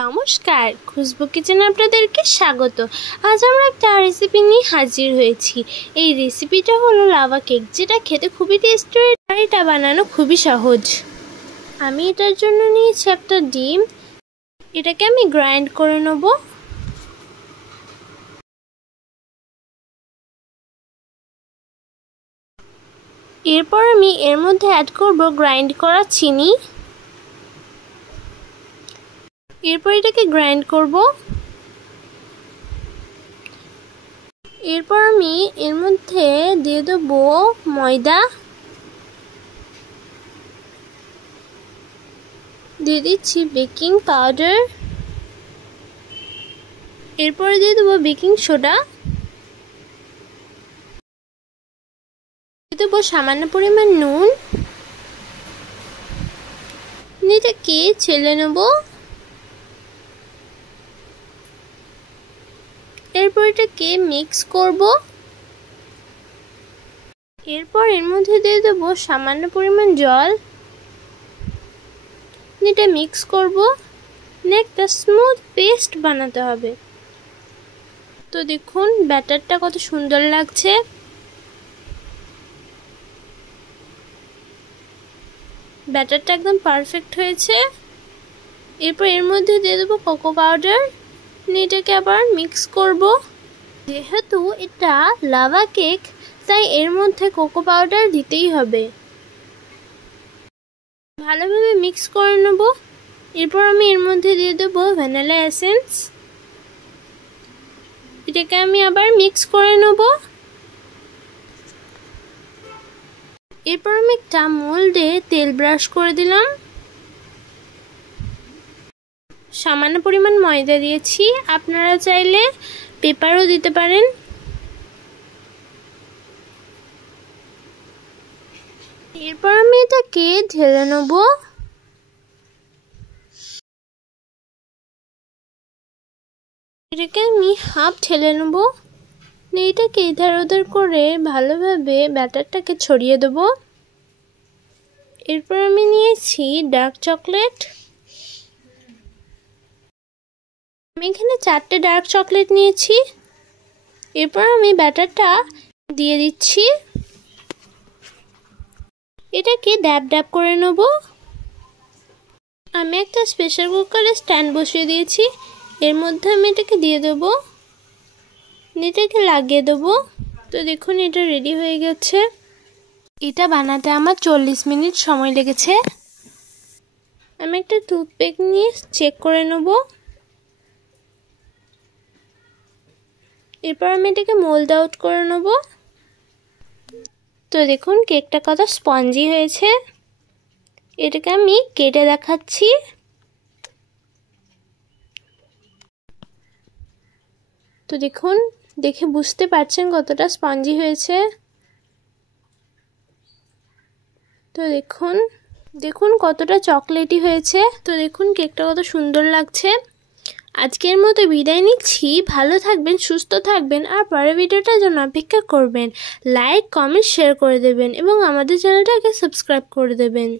নমস্কার, খুশবু কিচেনে আপনাদেরকে স্বাগত। আজ আমরা একটা রেসিপি নিয়ে হাজির হয়েছি। এই রেসিপিটা হলো লাভা কেক, যেটা খেতে খুবই টেস্টি। আর এটা বানানো খুবই সহজ। আমি এটার জন্য নিয়েছি একটা ডিম। এটাকে আমি গ্রাইন্ড করে নেব। এরপর আমি এর মধ্যে অ্যাড করব গ্রাইন্ড করা চিনি। এরপর এটাকে গ্রাইন্ড করব। এরপর আমি এর মধ্যে দিয়ে দেব ময়দা, দিয়ে দিচ্ছি বেকিং পাউডার, এরপরে দিয়ে দেবো বেকিং সোডা, দিয়ে দেবো সামান্য পরিমাণ নুন। এটাকে ছেলে নেব। এরপর এটাকে মিক্স করব। এরপর এর মধ্যে দিয়ে দেবো সামান্য পরিমাণ জল। এটা মিক্স করব। একটা স্মুথ পেস্ট বানাতে হবে। তো দেখুন ব্যাটারটা কত সুন্দর লাগছে। ব্যাটারটা একদম পারফেক্ট হয়েছে। এরপর এর মধ্যে দিয়ে দেবো কোকো পাউডার। এটাকে আবার মিক্স করব। যেহেতু এটা লাভা কেক, তাই এর মধ্যে কোকো পাউডার দিতেই হবে। ভালোভাবে মিক্স করে নেব। এরপর আমি এর মধ্যে দিয়ে দেবো ভ্যানিলা এসেন্স। এটাকে আমি আবার মিক্স করে নেব। এরপর আমি একটা মোল্ডে তেল ব্রাশ করে দিলাম। সামান্য পরিমাণ ময়দা দিয়েছি, আপনারা চাইলে পেপারও দিতে পারেন। এরপর আমি এটাকে ঢেলে নেব। এটাকে আমি হাফ ঢেলে নেব। এটাকে ইধার ওধার করে ভালোভাবে ব্যাটারটাকে ছড়িয়ে দেব। এরপর আমি নিয়েছি ডার্ক চকলেট। আমি এখানে 4টে ডার্ক চকলেট নিয়েছি। এরপর আমি ব্যাটারটা দিয়ে দিচ্ছি। এটাকে ড্যাব ড্যাব করে নেব। আমি একটা প্রেসার কুকারে স্ট্যান্ড বসিয়ে দিয়েছি। এর মধ্যে আমি এটাকে দিয়ে দেব। এটাকে লাগিয়ে দেব। তো দেখুন এটা রেডি হয়ে গেছে। এটা বানাতে আমার 40 মিনিট সময় লেগেছে। আমি একটা টুথপিক নিয়ে চেক করে নেব। এরপর আমি এটাকে মোল্ড আউট করে নেব। তো দেখুন কেকটা কত স্পঞ্জি হয়েছে। এটাকে আমি কেটে দেখাচ্ছি। তো দেখুন, দেখে বুঝতে পারছেন কতটা স্পঞ্জি হয়েছে। তো দেখুন কতটা চকলেটি হয়েছে। তো দেখুন কেকটা কত সুন্দর লাগছে। আজকের মতো বিদায় নিচ্ছি। ভালো থাকবেন, সুস্থ থাকবেন, আর পরের ভিডিওটার জন্য অপেক্ষা করবেন। লাইক, কমেন্ট, শেয়ার করে দেবেন এবং আমাদের চ্যানেলটাকে সাবস্ক্রাইব করে দেবেন।